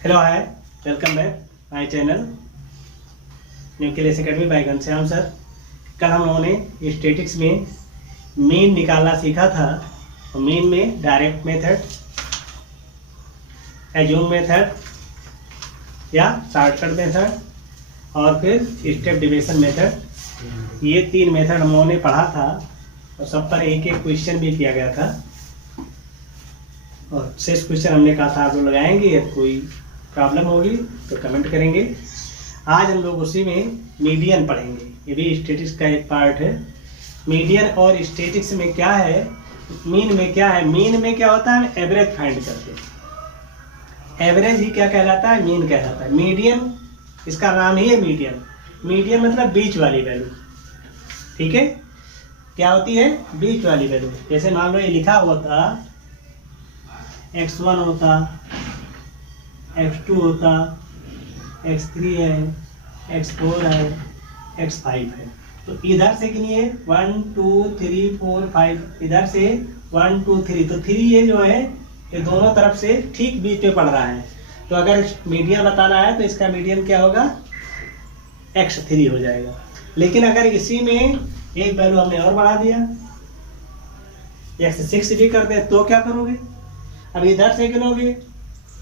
Hello hi, welcome back my channel Nucleus Academy by Ghanshyam sir. कल हम लोगों ने स्टैटिक्स में मीन निकालना सीखा था। तो मीन में डायरेक्ट मेथड, एज्यूम मेथड या शॉर्टकट मेथड और फिर स्टेप डिवीजन मेथड, ये 3 मेथड हम लोगों ने पढ़ा था और सब पर एक एक क्वेश्चन भी किया गया था। और शेष क्वेश्चन हमने कहा था आप लोग लगाएंगे, यदि कोई प्रॉब्लम होगी तो कमेंट करेंगे। आज हम लोग उसी में मीडियन पढ़ेंगे, ये भी स्टैटिक्स का एक पार्ट है। मीडियन और स्टैटिक्स में क्या है, मीन में क्या है, मीन में क्या होता है, एवरेज फाइंड करते हैं। एवरेज ही क्या कहलाता है, मीन कहलाता है। मीडियन, इसका नाम ही है मीडियन। मीडियन मतलब बीच वाली वैल्यू, ठीक है। क्या होती है, बीच वाली वैल्यू। जैसे मान लो ये लिखा हुआ था x1 होता, x2 होता, x3 है, x4 है, x5 है। तो इधर से गिनिए 1 2 3 4 5, इधर से 1 2 3। तो 3 ये जो है ये दोनों तरफ से ठीक बीच में पड़ रहा है। तो अगर मीडियन बताना है तो इसका मीडियन क्या होगा, x3 हो जाएगा। लेकिन अगर इसी में एक वैल्यू हमने और बढ़ा दिया, x6 भी कर दे तो क्या करोगे। अब इधर से गिनोगे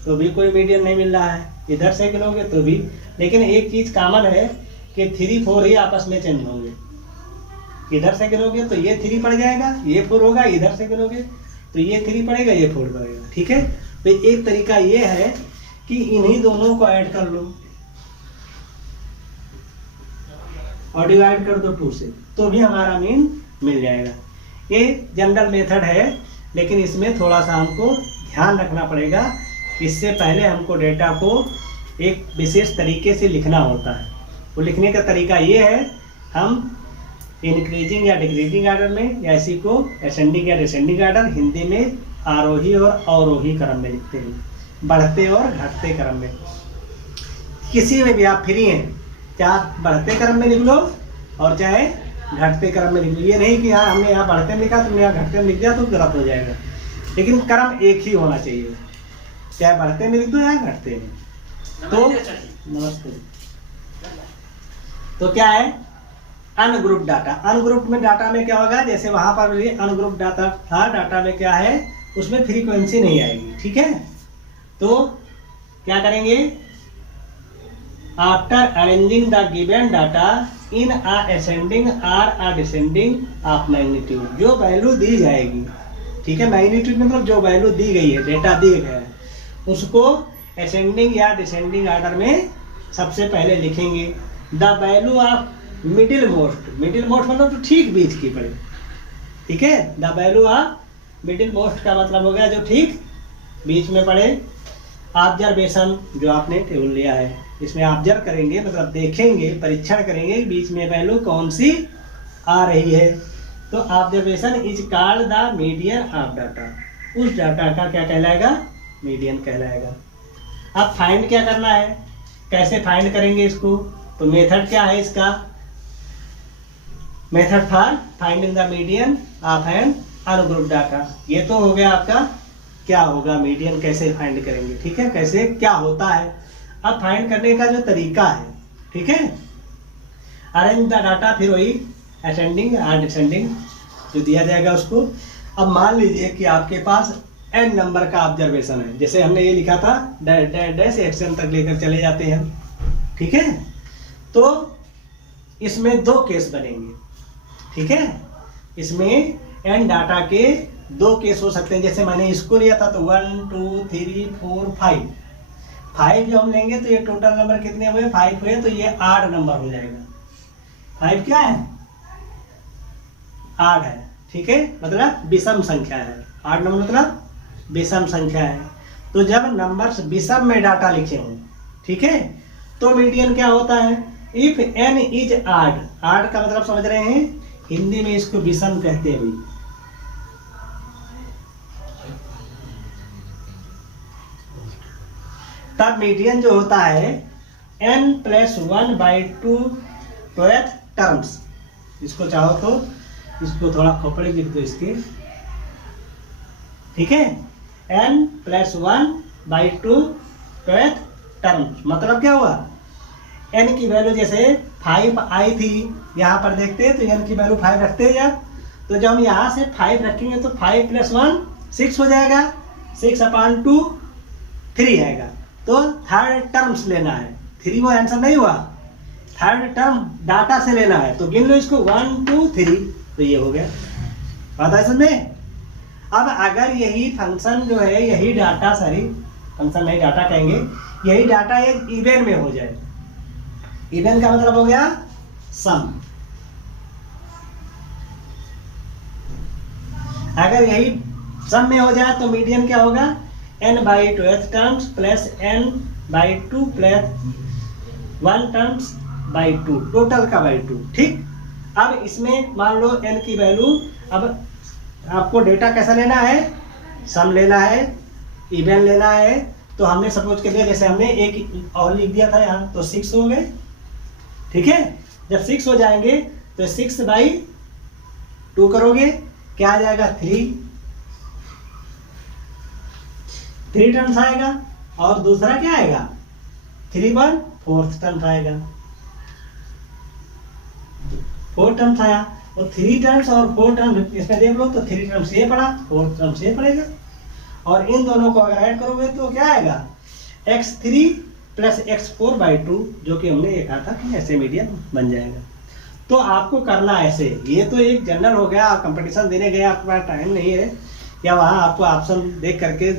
तो भी कोई मीडियन नहीं मिल रहा है, इधर से गिनोगे तो भी। लेकिन एक चीज कॉमन है कि 3 4 ही आपस में चेंज होंगे। इधर से गिनोगे तो ये 3 पड़ जाएगा, ये 4 होगा। इधर से गिनोगे तो ये 3 पड़ेगा, ये 4 पड़ेगा, ठीक है। तो एक तरीका ये है कि इन्हीं दोनों को ऐड कर लो और डिवाइड कर दो 2 से, तो भी हमारा मीन मिल जाएगा। ये जनरल मेथड है, लेकिन इसमें थोड़ा सा हमको ध्यान रखना पड़ेगा। इससे पहले हमको डेटा को एक विशेष तरीके से लिखना होता है। वो लिखने का तरीका ये है, हम इंक्रीजिंग या डिक्रीजिंग आर्डर में, या इसी को असेंडिंग या डिसेंडिंग आर्डर, हिंदी में आरोही और अवरोही क्रम में लिखते हैं, बढ़ते और घटते क्रम में। किसी में भी आप फ्री हैं, चाहे बढ़ते क्रम में लिख लो और चाहे घटते क्रम में लिख लो। ये नहीं कि हाँ हमने यहाँ बढ़ते में लिखा, तुमने यहाँ घटते में लिख दिया तो गलत हो जाएगा। लेकिन क्रम एक ही होना चाहिए, चाहे बढ़ते में लिख दो या घटते में। तो नमस्ते। तो क्या है, अनग्रुप डाटा। अनग्रुप में डाटा में क्या होगा, जैसे वहां पर भी अनग्रुप डाटा था, डाटा में क्या है, उसमें फ्रीक्वेंसी नहीं आएगी, ठीक है। तो क्या करेंगे, after arranging the given data in uh ascending और आ डिसेंडिंग ऑफ मैग्नीट्यूड, जो वैल्यू दी जाएगी, ठीक है। मैग्नीट्यूड मतलब जो वैल्यू दी गई है, डेटा दिए गए, उसको असेंडिंग या डिसेंडिंग ऑर्डर में सबसे पहले लिखेंगे। The value of middle most, middle most मतलब तो ठीक बीच की पड़े, ठीक है। The value of middle most का मतलब हो गया जो ठीक बीच में पड़े। ऑब्जर्वेशन, जो आपने टेबल लिया है, इसमें ऑब्जर्व करेंगे मतलब देखेंगे, परीक्षण करेंगे बीच में वैल्यू कौन सी आ रही है। तो observation is called the median of data, उस डाटा का क्या कहलाएगा, मीडियन कहलाएगा। अब फाइंड क्या करना है, कैसे फाइंड करेंगे इसको, तो मेथड क्या है इसका, method for finding the median of an ungroup data. ये तो हो गया आपका क्या होगा, मीडियन कैसे फाइंड करेंगे, ठीक है, कैसे क्या होता है। अब फाइंड करने का जो तरीका है, ठीक है, अरेंज द डाटा, फिर वही असेंडिंग और डिसेंडिंग जो दिया जाएगा उसको। अब मान लीजिए कि आपके पास n नंबर का ऑब्जर्वेशन है, जैसे हमने ये लिखा था डैश एक्शन तक लेकर चले जाते हैं, ठीक है। तो इसमें 2 केस बनेंगे, ठीक है। इसमें n डाटा के 2 केस हो सकते हैं। जैसे मैंने इसको लिया था तो 1 2 3 4 5 जो हम लेंगे तो ये टोटल नंबर कितने हुए, 5 हुए, तो ये 8 नंबर हो जाएगा। 5 क्या है, 8 है, ठीक है, मतलब विषम संख्या है। 8 नंबर मतलब विषम संख्या है। तो जब नंबर्स विषम में डाटा लिखे हों, ठीक है, तो मीडियन क्या होता है, if n is odd, odd का मतलब समझ रहे हैं, हिंदी में इसको विषम कहते हैं। तब मीडियन जो होता है n + 1/2 12th टर्म्स। इसको चाहो तो इसको थोड़ा खोपड़ी लिख दो इसके, ठीक है, n + 1/2 12th टर्म्स। मतलब क्या हुआ, n की वैल्यू जैसे 5 आई थी, यहाँ पर देखते हैं तो n की वैल्यू 5 रखते हैं जब, तो जब हम यहाँ से 5 रखेंगे तो 5 + 1 6 हो जाएगा, 6/2 3 आएगा। तो थर्ड टर्म्स लेना है, 3 वो आंसर नहीं हुआ, थर्ड टर्म डाटा से लेना है, तो गिन लो इसको 1 2 3, तो ये हो गया। बात है इसमें। अब अगर यही फंक्शन जो है, यही डाटा, सॉरी फंक्शन नहीं डाटा कहेंगे, यही डाटा एक इवन में हो जाए, इवन का मतलब हो गया सम। अगर यही सम में हो जाए तो मीडियन क्या होगा, n/12 terms plus n/2 plus 1 terms by 2, total का बाई 2। ठीक, अब इसमें मान लो n की वैल्यू, अब आपको डेटा कैसा लेना है, सम लेना है, इवन लेना है। तो हमने सपोज कर लिया, जैसे हमने एक और लिख दिया था यहाँ, तो 6 हो गए। ठीक है, जब 6 हो जाएंगे तो 6/2 करोगे, क्या आ जाएगा 3 टर्म्स आएगा, और दूसरा क्या आएगा 3/4 टर्म्स आएगा, 4 टर्म्स आया। और 3 टर्म्स और 4 टर्म्स इसमें देख लो, तो 3 टर्म्स ये पड़ा, 4 टर्म्स ये पड़ेगा, और इन दोनों को अगर ऐड करोगे तो क्या आएगा x3 + x4/2, जो कि हमने ये कहा था कि ऐसे मीडियन बन जाएगा। तो आपको करना ऐसे, ये तो एक जनरल हो गया, आप कंपटीशन देने गए, आपके पास टाइम नहीं है, या वहाँ आपको ऑप्शन देख करके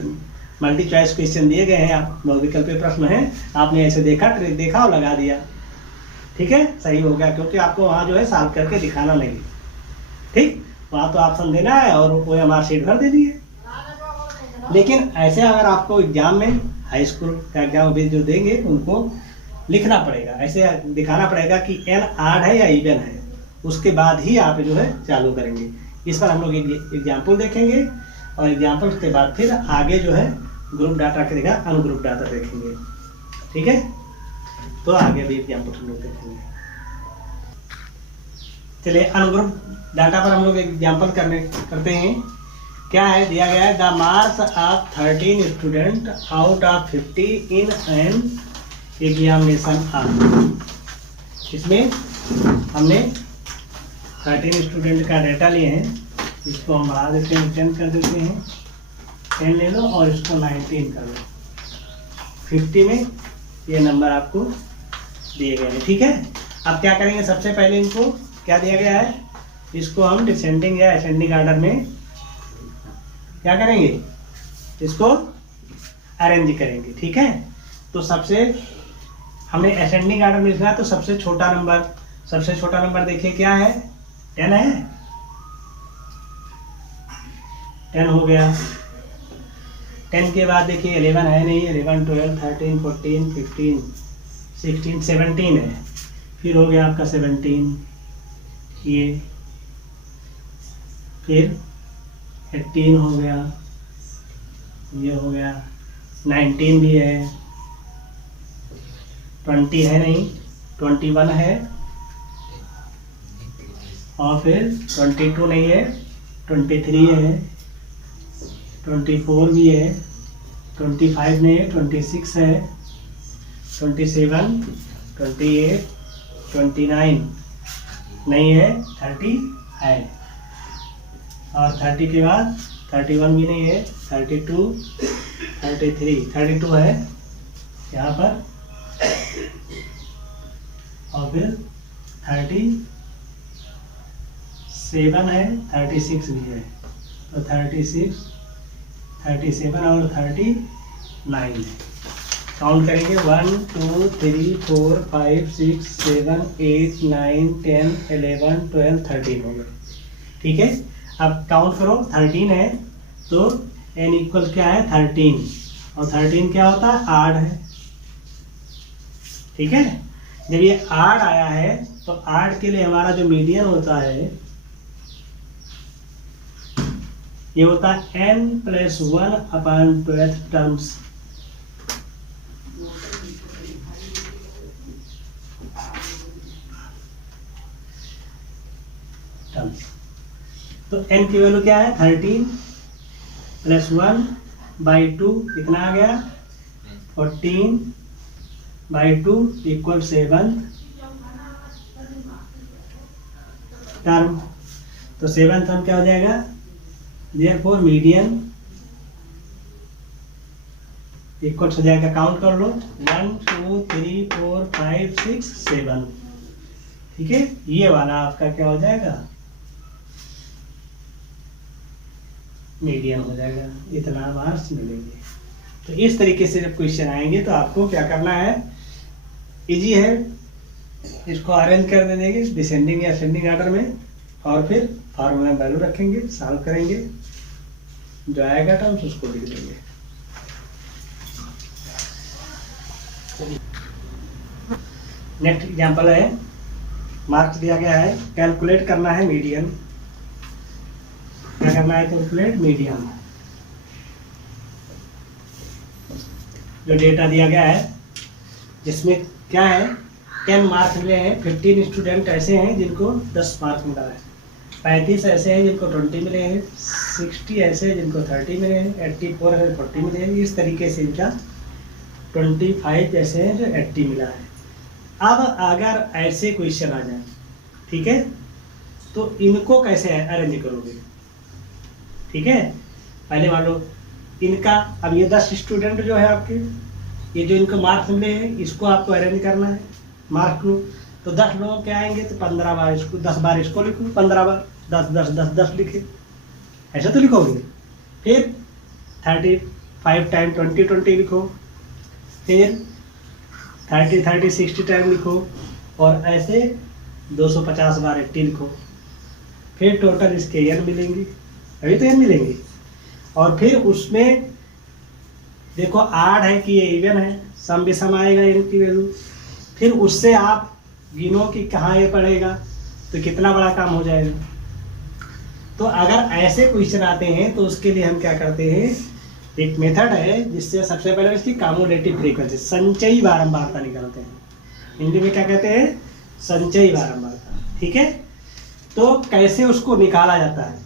मल्टी चॉइस क्वेश्चन दिए गए हैं, आप बहुविकल्पीय प्रश्न है, आपने ऐसे देखा और लगा दिया, ठीक है, सही हो गया, क्योंकि आपको वहाँ जो है सॉल्व करके दिखाना नहीं। ठीक, वहाँ तो ऑप्शन देना है और वो हमारा शीट भर दे दिए। लेकिन ऐसे अगर आपको एग्जाम में, हाई स्कूल का एग्जाम भी जो देंगे उनको लिखना पड़ेगा, ऐसे दिखाना पड़ेगा कि n आड है या इवन है, उसके बाद ही आप जो है चालू करेंगे। इस पर हम लोग एग्जाम्पल देखेंगे, और एग्जाम्पल के बाद फिर आगे जो है ग्रुप डाटा करेगा, अनुग्रुप डाटा देखेंगे। ठीक है, तो आगे भी एग्जाम्पल हम लोग देखेंगे। चलिए अनुग्रुप डाटा पर हम लोग एग्जाम्पल करते हैं। क्या है दिया गया है, the marks of 13 student out of 50 in an examination are. इसमें हमने 13 स्टूडेंट का डाटा लिए हैं, इसको हम बढ़ा देते हैं, 10 कर देते हैं, 10 ले लो और इसको 19 कर लो, 50 में ये नंबर आपको दिए गए हैं। ठीक है, अब क्या करेंगे, सबसे पहले इनको क्या दिया गया है, इसको हम डिसेंडिंग या असेंडिंग ऑर्डर में क्या करेंगे, इसको अरेंज करेंगे। ठीक है, तो सबसे हमें असेंडिंग ऑर्डर में लिखना है, तो सबसे छोटा नंबर देखिए क्या है, 10 है, 10 हो गया। 10 के बाद देखिए 11 है नहीं, 11 12 13 14 15 16 17 है, फिर हो गया आपका 17, ये फिर 18 हो गया, ये हो गया, 19 भी है, 20 है नहीं, 21 है, और फिर 22 नहीं है, 23 है, 24 भी है, 25 नहीं है, 26 है, 27, 28, 29 नहीं है, 30 है, और 30 के बाद 31 भी नहीं है, 32, 32 है यहाँ पर, और फिर 37 है, 36 भी है, तो 36, 37 और 39 है। काउंट करेंगे 1 2 3 4 5 6 7 8 9 10 11 12 13 हो गए। ठीक है, अब काउंट करो, 13 है तो n इक्वल क्या है 13, और 13 क्या होता है, आड है। ठीक है, जब ये आड आया है तो आड के लिए हमारा जो मीडियन होता है ये होता है n+1/12 टर्म्स। तो n की वैल्यू क्या है 13 + 1/2 कितना आ गया 14 बाई 2 इक्वल 7 टर्म। तो 7th टर्म क्या हो जाएगा, देयरफॉर मीडियन इक्वल हो जाएगा, काउंट कर लो 1 2 3 4 5 6 7। ठीक है, ये वाला आपका क्या हो जाएगा, मीडियन हो जाएगा, इतना मार्क्स मिलेंगे। तो इस तरीके से जब क्वेश्चन आएंगे तो आपको क्या करना है, इजी है, इसको अरेंज कर देंगे डिसेंडिंग या असेंडिंग ऑर्डर में, और फिर फार्मूला वैल्यू रखेंगे, सॉल्व करेंगे, जो आएगा टर्म्स उसको लिख देंगे। नेक्स्ट एग्जांपल है, मार्क्स दिया गया है, कैलकुलेट करना है मीडियन। क्या करना है, कैलकुलेट मीडियन। जो डेटा दिया गया है जिसमें क्या है 10 मार्क्स मिले हैं, 15 स्टूडेंट ऐसे हैं जिनको 10 मार्क्स मिला है, 35 ऐसे हैं जिनको 20 मिले हैं, 60 ऐसे हैं जिनको 30 मिले हैं, 84 ऐसे 40 मिले हैं। इस तरीके से इनका 25 ऐसे हैं जो 80 मिला है। अब अगर ऐसे क्वेश्चन आ जाए, ठीक है, तो इनको कैसे अरेंज करोगे। ठीक है, पहले मान लो इनका, अब ये 10 स्टूडेंट जो है आपके, ये जो इनको मार्क्स मिले हैं इसको आपको अरेंज करना है मार्क्स को। तो 10 लोग क्या आएंगे, तो 15 बार इसको, 10 बार इसको लिखो, 15 बार 10 10 10 10 लिखे, ऐसा तो लिखोगे। फिर 35 टाइम 20 20 लिखो, फिर 30 30 60 टाइम लिखो, और ऐसे 250 बार 80 लिखो। फिर टोटल इसके n मिलेंगे, अभी तो n मिलेंगे। और फिर उसमें देखो आड है कि ये इवन है, सम भी सम आएगा n की वैल्यू। फिर उससे आप गिनो कि कहाँ ये पड़ेगा, तो कितना बड़ा काम हो जाएगा। तो अगर ऐसे क्वेश्चन आते हैं तो उसके लिए हम क्या करते हैं, एक मेथड है जिससे सबसे पहले इसकी कम्युलेटिव फ्रीक्वेंसी, संचयी बारंबारता निकालते हैं। हिंदी में क्या कहते हैं, संचयी बारंबारता। ठीक है, तो कैसे उसको निकाला जाता है,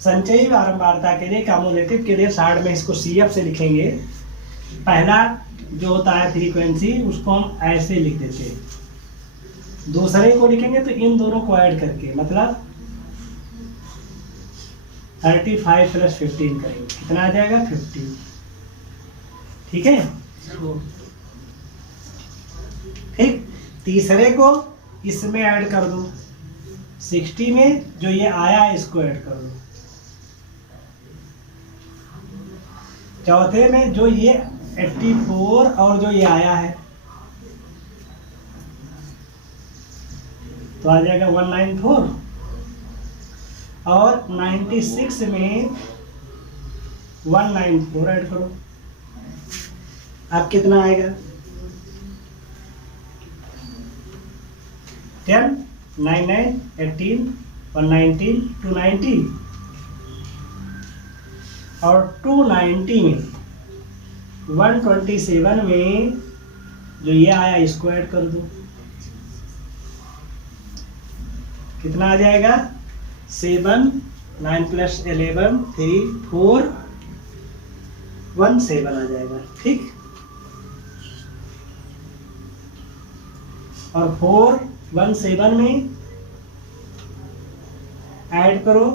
संचयी बारंबारता के लिए, कम्युलेटिव के लिए साइड में इसको CF से लिखेंगे। पहला जो होता है फ्रीक्वेंसी, उसको हम ऐसे लिख देते हैं, दूसरे को लिखेंगे तो इन दोनों को ऐड करके, मतलब 35 + 15 करेंगे, कितना आ जाएगा 50। ठीक है, ठीक, तीसरे को इसमें ऐड कर दो, 60 में जो ये आया इसको ऐड कर दो, चौथे में जो ये 84 और जो ये आया है तो आ जाएगा 194, और 96 में 194 ऐड करो, अब कितना आएगा 10 9 9 18 119 290, और 290 में 127 में जो ये आया इसको ऐड कर दो, कितना आ जाएगा 7 9 + 11 3 4 1 7 आ जाएगा। ठीक, और 4 1 7 में ऐड करो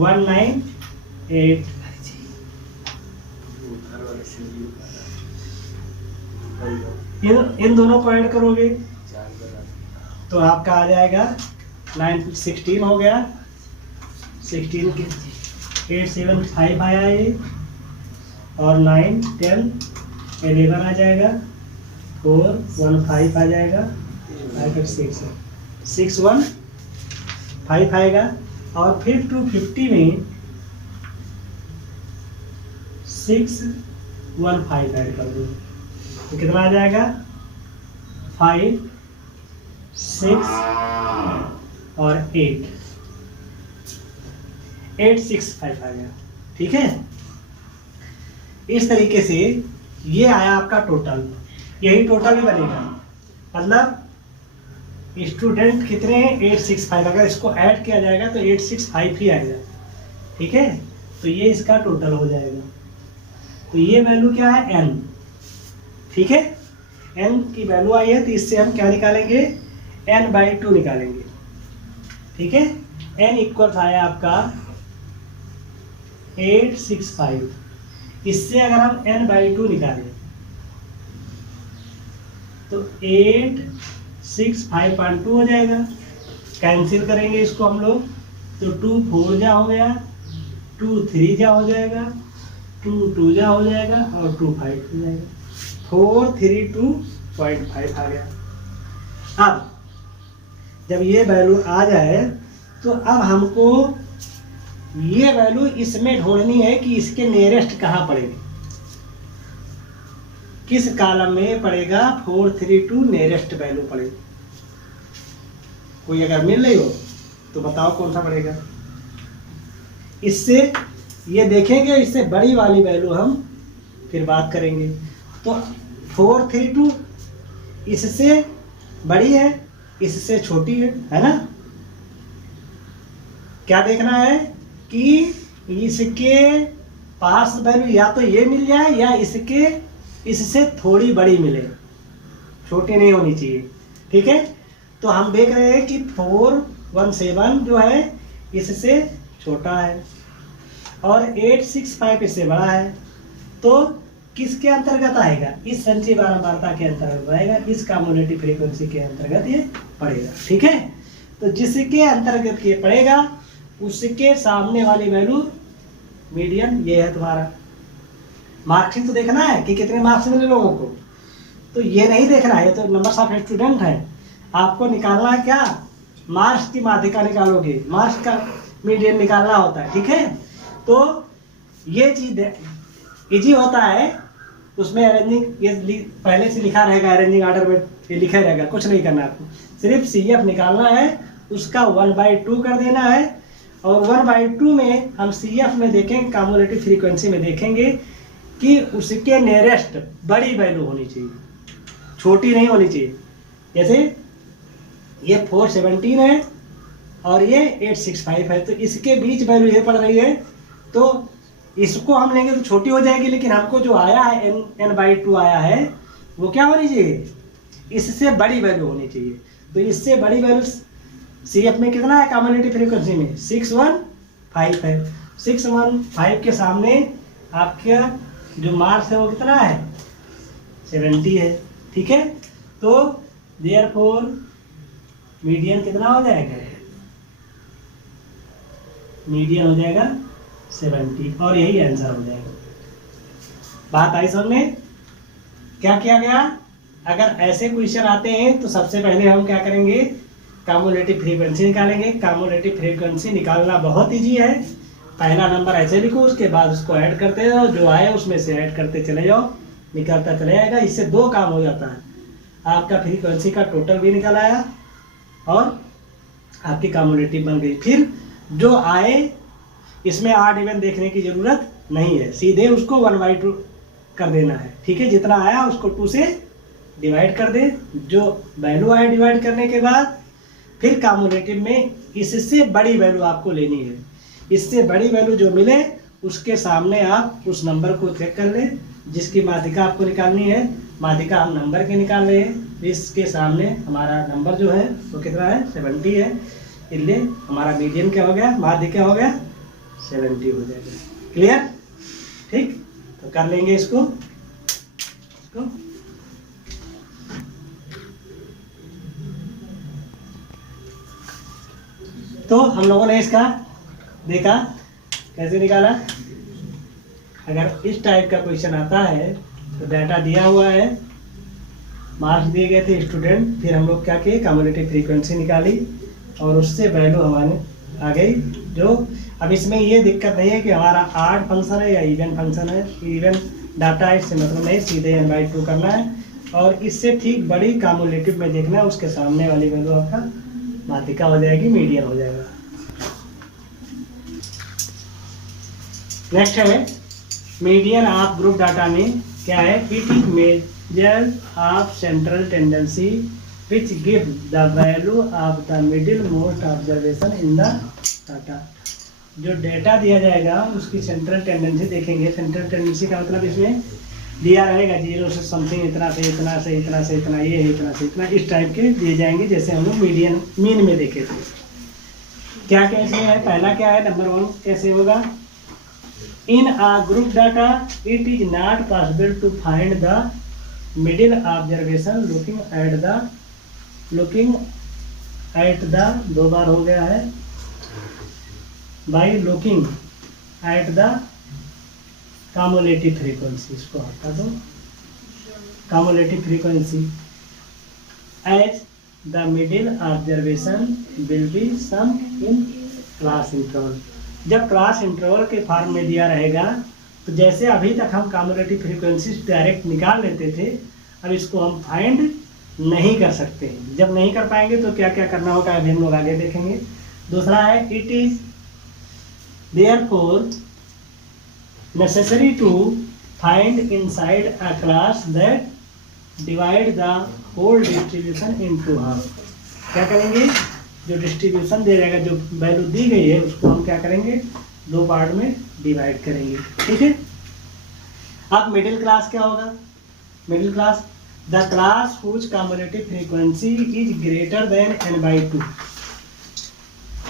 198, इन दोनों को ऐड करोगे तो आपका आ जाएगा 16 हो गया, 16 के 8 7 5 आया ये, और 9 10 11 आ जाएगा, 4 1 5 आ जाएगा, 6 1 5 आएगा, और फिर 250 में 6 1 5 ऐड कर दो, तो कितना आ जाएगा 5 6 और 8 8 6 5 आ गया। ठीक है, इस तरीके से ये आया आपका टोटल, यही टोटल ही बनेगा, मतलब स्टूडेंट कितने हैं 865, अगर इसको ऐड किया जाएगा तो 865 ही आएगा। ठीक है, तो ये इसका टोटल हो जाएगा, तो ये वैल्यू क्या है n। ठीक है, n की वैल्यू आई है तो इससे हम क्या निकालेंगे, n/2 निकालेंगे। ठीक है, n इक्वल आया आपका 865। इससे अगर हम n/2 निकालें तो 865/2 हो जाएगा। कैंसिल करेंगे इसको हम लोग तो 2 4 जा हो गया, 2 3 जा हो जाएगा, 2 2 जा हो जाएगा और 2 5 हो जाएगा। 432.5 आ गया। अब जब ये वैल्यू आ जाए तो अब हमको ये वैल्यू इसमें ढूंढनी है कि इसके नियरेस्ट कहाँ पड़ेगी, किस कॉलम में पड़ेगा 432 नियरेस्ट वैल्यू पड़ेगी। कोई अगर मिल रही हो तो बताओ कौन सा पड़ेगा। इससे ये देखेंगे, इससे बड़ी वाली वैल्यू हम फिर बात करेंगे। तो 432 इससे बड़ी है, इससे छोटी है ना। क्या देखना है कि इसके पास वैल्यू या तो ये मिल जाए या इससे थोड़ी बड़ी मिले, छोटी नहीं होनी चाहिए। ठीक है, तो हम देख रहे हैं कि 417 जो है इससे छोटा है और 865 इससे बड़ा है। तो किसके अंतर्गत आएगा, इस संचयी बारंबारता के अंतर्गत आएगा, इस कम्युलेटिव फ्रीक्वेंसी के अंतर्गत ये पड़ेगा। ठीक है, तो जिसके अंतर्गत ये पड़ेगा उसके सामने वाली वैल्यू मीडियन ये है तुम्हारा। मार्क्सिंग तो देखना है कि कितने मार्क्स मिले लोगों को, तो ये नहीं देखना है, ये तो नंबर्स ऑफ स्टूडेंट है। आपको निकालना है क्या, मार्क्स की माध्यिका निकालोगे, मार्क्स का मीडियन निकालना होता है। ठीक है, तो ये चीज इजी होता है, उसमें अरेंजिंग ये पहले से लिखा रहेगा, अरेंजिंग ऑर्डर में ये लिखा रहेगा, कुछ नहीं करना आपको, सिर्फ CF निकालना है, उसका 1/2 कर देना है। और 1/2 में हम CF में देखेंगे, कम्युलेटिव फ्रीक्वेंसी में देखेंगे कि उसके नियरेस्ट बड़ी वैल्यू होनी चाहिए, छोटी नहीं होनी चाहिए। जैसे ये 417 है और ये 865 है, तो इसके बीच वैल्यू ये पड़ रही है, तो इसको हम लेंगे तो छोटी हो जाएगी, लेकिन हमको जो आया है n/2 आया है वो क्या होनी चाहिए, इससे बड़ी वैल्यू होनी चाहिए। तो इससे बड़ी वैल्यू CF में कितना है, कम्युलेटिव फ्रीक्वेंसी में 615 है। 615 के सामने आपका जो मार्क्स है वो कितना है, 70 है। ठीक है, तो देयरफॉर मीडियन कितना हो जाएगा, मीडियन हो जाएगा 70 और यही आंसर हो जाएगा। बात आई समझ में। क्या किया गया, अगर ऐसे क्वेश्चन आते हैं तो सबसे पहले हम क्या करेंगे, कम्युलेटिव फ्रीक्वेंसी निकालेंगे। कम्युलेटिव फ्रीक्वेंसी निकालना बहुत इजी है, पहला नंबर ऐसे लिखो, उसके बाद उसको ऐड करते जाओ, जो आए उसमें से ऐड करते चले जाओ, निकलता चले जाएगा। इससे 2 काम हो जाता है, आपका फ्रीक्वेंसी का टोटल भी निकल आया और आपकी कम्युलेटिव बन गई। फिर जो आए इसमें ऑड इवन देखने की जरूरत नहीं है, सीधे उसको 1/2 कर देना है। ठीक है, जितना आया उसको 2 से डिवाइड कर दे, जो वैल्यू आए डिवाइड करने के बाद फिर कम्युलेटिव में इससे बड़ी वैल्यू आपको लेनी है। इससे बड़ी वैल्यू जो मिले उसके सामने आप उस नंबर को चेक कर लें, जिसकी माध्यिका आपको निकालनी है। माध्यिका हम नंबर के निकाल रहे हैं, इसके सामने हमारा नंबर जो है वो कितना है, 70 है, इसलिए हमारा मीडियन क्या हो गया, माध्यिका हो गया 70 हो जाएगा। क्लियर, ठीक, तो कर लेंगे इसको। तो हम लोगों ने इसका देखा कैसे निकाला। अगर इस टाइप का क्वेश्चन आता है तो डाटा दिया हुआ है, मार्क्स दिए गए थे स्टूडेंट, फिर हम लोग क्या किए, कम्युलेटिव फ्रीक्वेंसी निकाली और उससे वैल्यू हमारे आ गई। जो अब इसमें ये दिक्कत नहीं है कि हमारा ऑड फंक्शन है या इवन फंक्शन है, इवन डाटा है इससे मतलब नहीं, सीधे n/2 करना है और इससे ठीक बड़ी कम्युलेटिव में देखना है, उसके सामने वाली वैल्यू आपका माध्यिका हो जाएगी, मीडियन हो जाएगा। नेक्स्ट है मीडियन ऑफ ग्रुप डाटा में क्या है, it is measure of central tendency which give the value of the middle most observation in the data. जो डेटा दिया जाएगा उसकी सेंट्रल टेंडेंसी देखेंगे। सेंट्रल टेंडेंसी का मतलब इसमें दिया रहेगा 0 से समथिंग, इतना से इतना से इतना से इतना, ये है इतना से इतना, इस टाइप के दिए जाएंगे जैसे हम लोग मीन में देखे थे। क्या क्या इसमें है, पहला क्या है, नंबर 1 कैसे होगा, in a group data it is not possible to find the middle observation looking at the 2 बार हो गया है, by looking at the cumulative frequency, इसको हटा दो, cumulative frequency as the middle observation will be sum in class interval। जब class interval के form में दिया रहेगा तो जैसे अभी तक हम cumulative frequency डायरेक्ट निकाल लेते थे, अब इसको हम फाइंड नहीं कर सकते हैं। जब नहीं कर पाएंगे तो क्या क्या करना होगा अभी हम लोग आगे देखेंगे। दूसरा है it is therefore necessary to find inside a class that divide the whole distribution into half। क्या करेंगे, जो डिस्ट्रीब्यूशन दे रहेगा, जो वैल्यू दी गई है उसको हम क्या करेंगे, 2 पार्ट में डिवाइड करेंगे, ठीक है। अब मिडिल क्लास क्या होगा, middle class the class whose cumulative frequency is greater than n/2।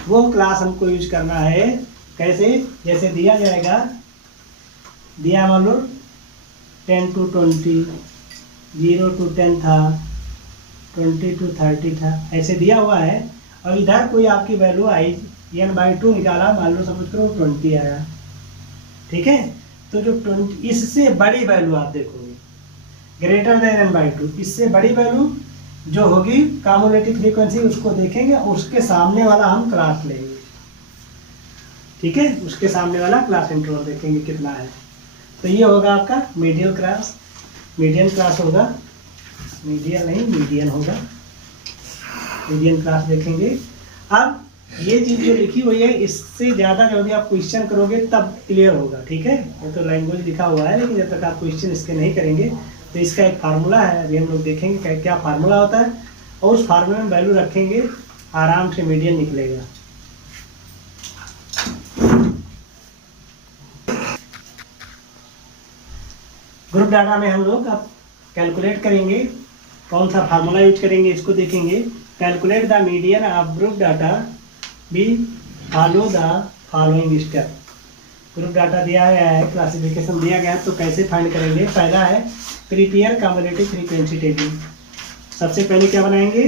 वो क्लास हमको यूज करना है, कैसे, जैसे दिया जाएगा, दिया मान लो 10 to 20, 0 to 10 था, 20 to 30 था, ऐसे दिया हुआ है। और इधर कोई आपकी वैल्यू आई n/2 निकाला, मान लो समझ करो 20 आया, ठीक है। तो जो 20 इससे बड़ी वैल्यू आप देखोगे ग्रेटर देन n/2, इससे बड़ी वैल्यू जो होगी कम्युलेटिव फ्रीक्वेंसी उसको देखेंगे, उसके सामने वाला हम क्लास लेंगे, ठीक है, उसके सामने वाला क्लास इंटरवल देखेंगे कितना है। तो ये होगा आपका मीडियन क्लास होगा, मीडियन नहीं मीडियन होगा, मीडियन क्लास देखेंगे। अब ये चीज़ जो लिखी हुई है इससे ज़्यादा जब भी आप क्वेश्चन करोगे तब क्लियर होगा, ठीक है। ये तो लैंग्वेज लिखा हुआ है, लेकिन जब तक आप क्वेश्चन इसके नहीं करेंगे तो इसका एक फार्मूला है, अभी हम लोग देखेंगे क्या फार्मूला होता है, और उस फार्मूले में वैल्यू रखेंगे, आराम से मीडियन निकलेगा। ग्रुप डाटा में हम लोग अब कैलकुलेट करेंगे, कौन सा फार्मूला यूज करेंगे इसको देखेंगे। Calculate the median of group data B follow the following step. Group data दिया गया है, क्लासिफिकेशन दिया गया है, तो कैसे फाइंड करेंगे। पहला है प्रिपेयर कम्युलेटिव फ्रीक्वेंसी टेबल। सबसे पहले क्या बनाएंगे,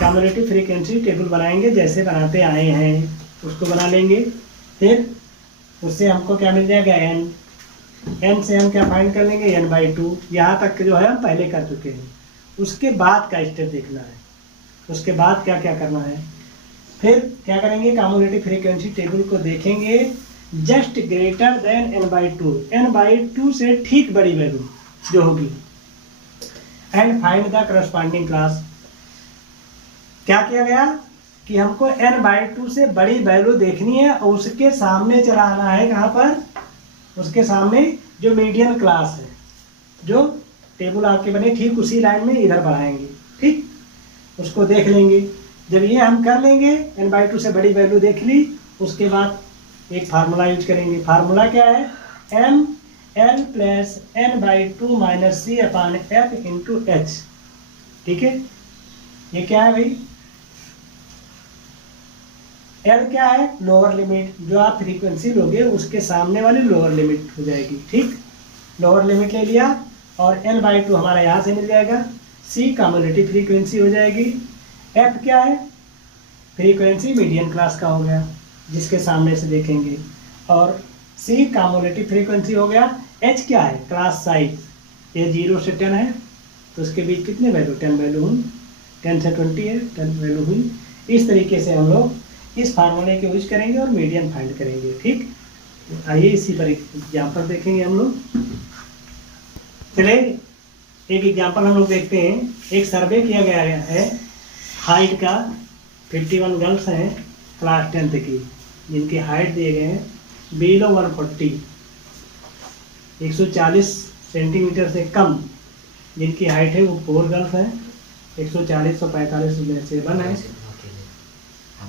कम्युलेटिव फ्रीक्वेंसी टेबल बनाएंगे, जैसे बनाते आए हैं उसको बना लेंगे। फिर उससे हमको क्या मिल जाएगा, n से हम क्या फाइंड कर लेंगे, n/2। यहाँ तक जो है हम पहले कर चुके हैं। उसके बाद का स्टेप देखना है, उसके बाद क्या क्या करना है। फिर क्या करेंगे, कम्युलेटिव फ्रीक्वेंसी टेबल को देखेंगे, just greater than n/2, n/2 से ठीक बड़ी वैल्यू जो होगी, and find the corresponding class. क्या किया गया कि हमको n/2 से बड़ी वैल्यू देखनी है और उसके सामने चलाना है, कहाँ पर, उसके सामने जो मीडियन क्लास है, जो टेबल आपके बने ठीक उसी लाइन में इधर बढ़ाएंगे, ठीक, उसको देख लेंगे। जब ये हम कर लेंगे, n/2 से बड़ी वैल्यू देख ली, उसके बाद एक फार्मूला यूज करेंगे। फार्मूला क्या है, ml + n/2 - c/f × h, ठीक है। ये क्या है भाई, L क्या है, लोअर लिमिट, जो आप फ्रीक्वेंसी लोगे उसके सामने वाली लोअर लिमिट हो जाएगी, ठीक, लोअर लिमिट ले लिया। और n/2 हमारा यहाँ से मिल जाएगा, C कम्युलेटिव फ्रीक्वेंसी हो जाएगी, F क्या है, फ्रीक्वेंसी मीडियन क्लास का हो गया जिसके सामने से देखेंगे, और C कम्युलेटिव फ्रीक्वेंसी हो गया। H क्या है, क्लास साइज, ये 0 से 10 है तो उसके बीच कितने वैल्यू, 10 वैल्यू हुई, 10 से 20 है, 10 वैल्यू हुई। इस तरीके से हम लोग इस फार्मूले के यूज करेंगे और मीडियन फाइंड करेंगे, ठीक। आइए इसी पर एक एग्जाम्पल देखेंगे हम लोग। चलिए एक एग्जाम्पल हम लोग देखते हैं। एक सर्वे किया गया है हाइट का, 51 गर्ल्स हैं क्लास 10th की, जिनकी हाइट दिए गए हैं बिलो 140, 140 सेंटीमीटर से कम जिनकी हाइट है वो 4 गर्ल्स हैं, 140 और 45 में से 1 है,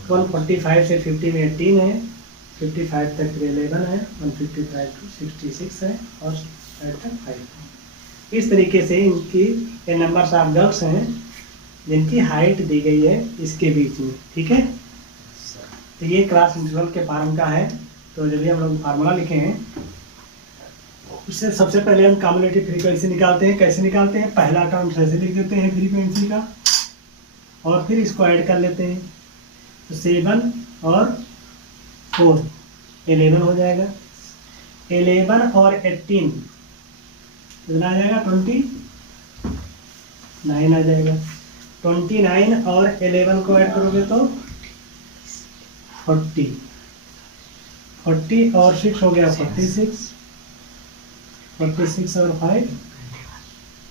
145 से 50 में 18 है, 55 तक 11 है, 155 to 66 है, और 60 तक 5 है। इस तरीके से इनकी ये नंबर्स ऑफ डक्ट्स हैं जिनकी हाइट दी गई है इसके बीच में, ठीक है। तो ये क्लास इंटरवल के फॉर्म का है। तो जब भी हम लोग फार्मूला लिखे हैं उससे सबसे पहले हम कम्युलेटिव फ्रीक्वेंसी निकालते हैं। कैसे निकालते हैं, पहला टर्म ऐसे लिख देते हैं फ्रीक्वेंसी का और फिर इसको ऐड कर लेते हैं। तो 7 और 4 11 हो जाएगा। 11 और 18 कितना आ जाएगा, 29 आ जाएगा। 29 और 11 को ऐड करोगे तो 40 और 6 हो गया 46 और 5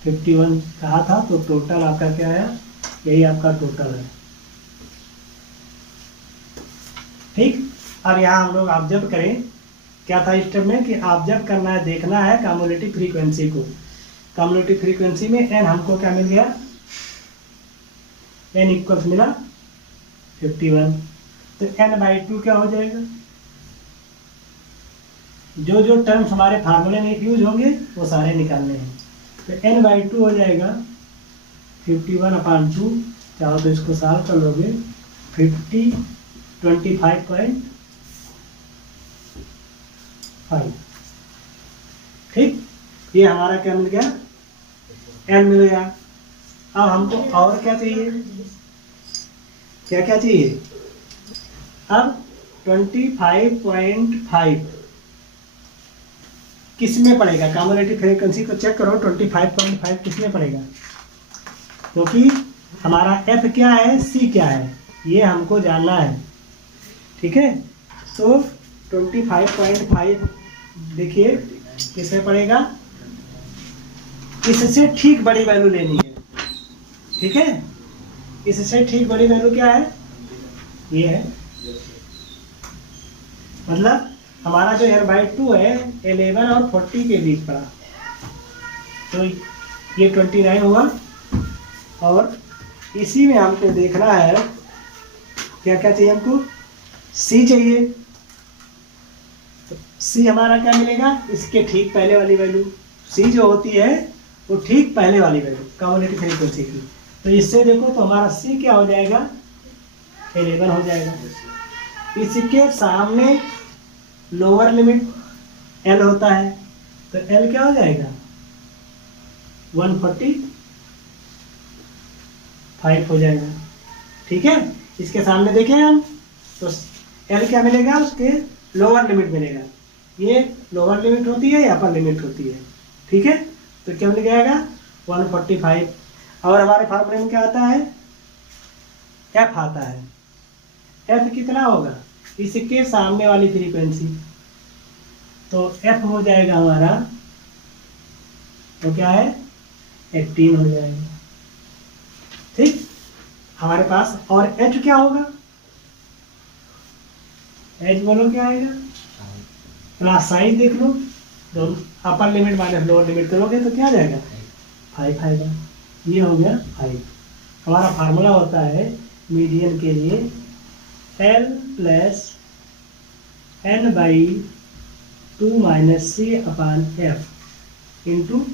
51 कहा था। तो टोटल आपका क्या है, यही आपका टोटल है, ठीक। अब यहाँ हम लोग ऑब्जर्व करें क्या था स्टेप में कि ऑब्जर्व करना है, देखना है कम्युलेटिव फ्रीक्वेंसी को। कम्युलेटिव फ्रीक्वेंसी में n हमको क्या मिल गया, n इक्वल्स मिला 51। तो n/2 क्या हो जाएगा, जो जो टर्म्स हमारे फार्मूले में यूज होंगे वो सारे निकालने हैं। तो n/2 हो जाएगा 51/2। चाहो तो इसको सॉल्व कर लोगे, 25.5, ठीक। ये हमारा क्या मिल गया, n मिल गया। अब हमको और क्या चाहिए, क्या क्या चाहिए। अब 25.5 किस में पड़ेगा, कम्युलेटिव फ्रीक्वेंसी को चेक करो। 25.5 किस में पड़ेगा, क्योंकि हमारा f क्या है, c क्या है, ये हमको जानना है, ठीक है। तो 25.5 देखिए किस में पड़ेगा, इससे ठीक बड़ी वैल्यू लेनी है, ठीक है। इससे ठीक बड़ी वैल्यू क्या है, ये है। मतलब हमारा जो n/2 है 11 और 40 के बीच पड़ा, तो ये 29 हुआ। और इसी में हमको देखना है क्या क्या चाहिए, हमको c चाहिए। तो c हमारा क्या मिलेगा, इसके ठीक पहले वाली वैल्यू। c जो होती है वो ठीक पहले वाली वैल्यू कम्युलेटिव फ्रीक्वेंसी की। तो इससे देखो तो हमारा c क्या हो जाएगा, 11 हो जाएगा। इसके सामने लोअर लिमिट L होता है, तो L क्या हो जाएगा, 145 हो जाएगा, ठीक है। इसके सामने देखें हम तो L क्या मिलेगा, उसके लोअर लिमिट मिलेगा। ये लोअर लिमिट होती है या अपर लिमिट होती है, ठीक है। तो क्या मिल जाएगा 145। और हमारे फार्मूले में क्या आता है, F आता है। F कितना होगा, इसके सामने वाली फ्रीक्वेंसी। तो F हो जाएगा हमारा, तो क्या है 18 हो जाएगा, ठीक हमारे पास। और H क्या होगा, H बोलो क्या आएगा, क्लास साइज देख लो, दोनों upper limit minus lower limit करोगे तो क्या आ जाएगा, 5 आएगा। ये हो गया 5। हमारा फार्मूला होता है मीडियन के लिए L plus n/2 minus c/f into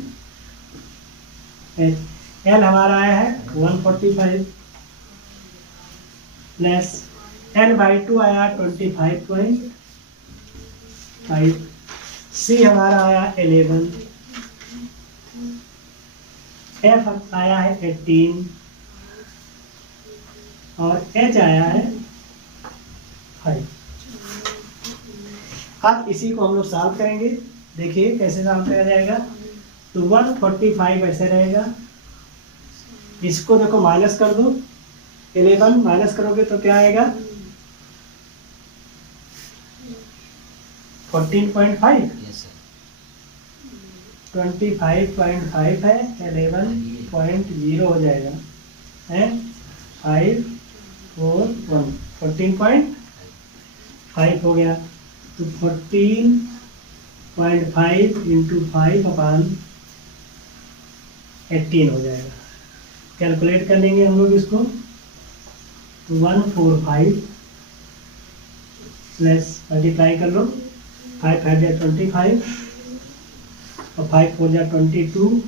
L हमारा आया है 145 प्लस n/2 आया 25.5, c हमारा आया 11, f आया है 18 और h आया है 5। अब इसी को हम लोग सॉल्व करेंगे। देखिए कैसे सॉल्व किया जाएगा। तो 145 ऐसे रहेगा, इसको देखो माइनस कर दो, 11 माइनस करोगे तो क्या आएगा 14.5, 25.5 है, 11.0 हो जाएगा, है 5 4 1 14.5 हो गया। तो 14.5 इंटू 5/18 हो जाएगा। कैलकुलेट कर लेंगे हम लोग इसको। तो 145 प्लस मल्टीप्लाई कर लो, 5 5 जा 25 और 5 4 जा 22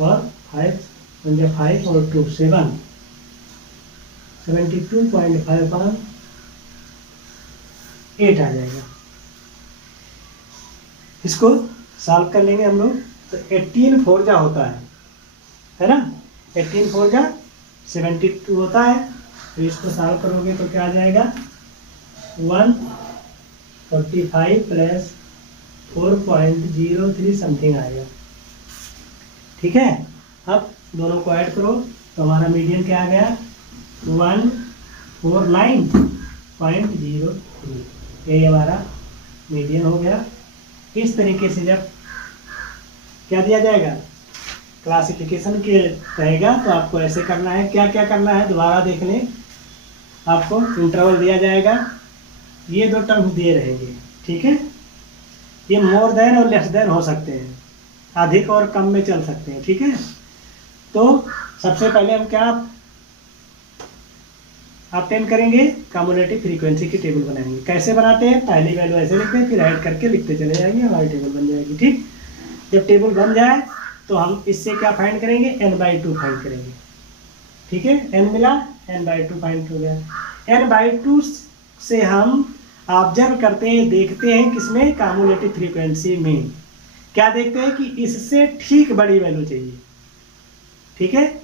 और 5 और 2 7, 72.5 पर 8 आ जाएगा। इसको सॉल्व कर लेंगे हम लोग। तो 18 4 जा होता है ना, 18 4 जा 72 होता है। तो इसको सॉल्व करोगे तो क्या आ जाएगा, 145 प्लस 4.03 समथिंग आएगा। ठीक है, अब दोनों को ऐड करो तो हमारा मीडियन क्या आ गया, 149.03। ये हमारा मीडियन हो गया। इस तरीके से जब क्या दिया जाएगा, क्लासिफिकेशन के रहेगा तो आपको ऐसे करना है। क्या क्या करना है दोबारा देख लें। आपको इंटरवल दिया जाएगा, ये दो टर्म दिए रहेंगे। ठीक है, ये मोर देन और लेस देन हो सकते हैं, अधिक और कम में चल सकते हैं। ठीक है, तो सबसे पहले हम क्या ऑब्टेन करेंगे, कम्युलेटिव फ्रीक्वेंसी की टेबल बनाएंगे। कैसे बनाते हैं, पहली वैल्यू ऐसे लिखते हैं, फिर ऐड करके लिखते चले जाएंगे, हमारी टेबल बन जाएगी। ठीक, जब टेबल बन जाए तो हम इससे क्या फाइंड करेंगे, n/2 फाइंड करेंगे। ठीक है, n मिला, n/2 फाइंड हो गया। n/2 से हम ऑब्जर्व करते हैं, देखते हैं किसमें, कम्युलेटिव फ्रीक्वेंसी में। क्या देखते हैं कि इससे ठीक बड़ी वैल्यू चाहिए। ठीक है,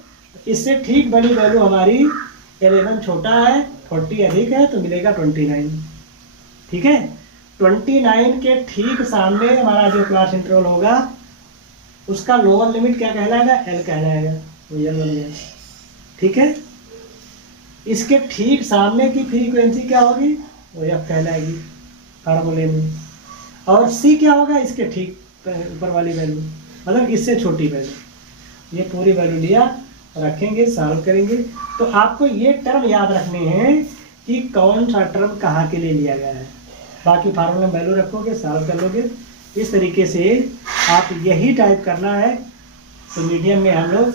इससे ठीक बड़ी वैल्यू हमारी 11 छोटा है, 40 अधिक है, तो मिलेगा 29। ठीक है, 29 के ठीक सामने हमारा जो क्लास इंटरवल होगा उसका लोअर लिमिट क्या कहलाएगा, एल कहलाएगा, वो एल बन गया। ठीक है, इसके ठीक सामने की फ्रीक्वेंसी क्या होगी, वो एफ कहलाएगी फार्मूले में। और सी क्या होगा, इसके ठीक ऊपर वाली वैल्यू, मतलब इससे छोटी वैल्यू। ये पूरी वैल्यू लिया, रखेंगे, सॉल्व करेंगे। तो आपको ये टर्म याद रखने हैं कि कौन सा टर्म कहाँ के लिए लिया गया है। बाकी फार्मूला में वैल्यू रखोगे, सॉल्व कर लोगे। इस तरीके से आप यही टाइप करना है। तो मीडियम में हम लोग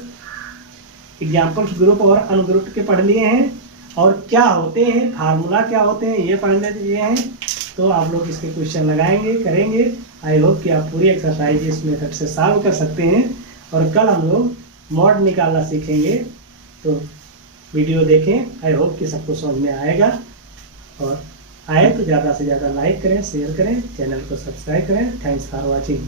एग्जाम्पल्स ग्रुप और अनग्रुप के पढ़ लिए हैं, और क्या होते हैं, फार्मूला क्या होते हैं, ये पढ़ने दिए हैं। तो आप लोग इसके क्वेश्चन लगाएंगे, करेंगे। आई होप कि आप पूरी एक्सरसाइज इस मेथड से सॉल्व कर सकते हैं। और कल हम लोग मॉड निकालना सीखेंगे। तो वीडियो देखें, आई होप कि सबको समझ में आएगा। और आए तो ज़्यादा से ज़्यादा लाइक करें, शेयर करें, चैनल को सब्सक्राइब करें। Thanks for watching.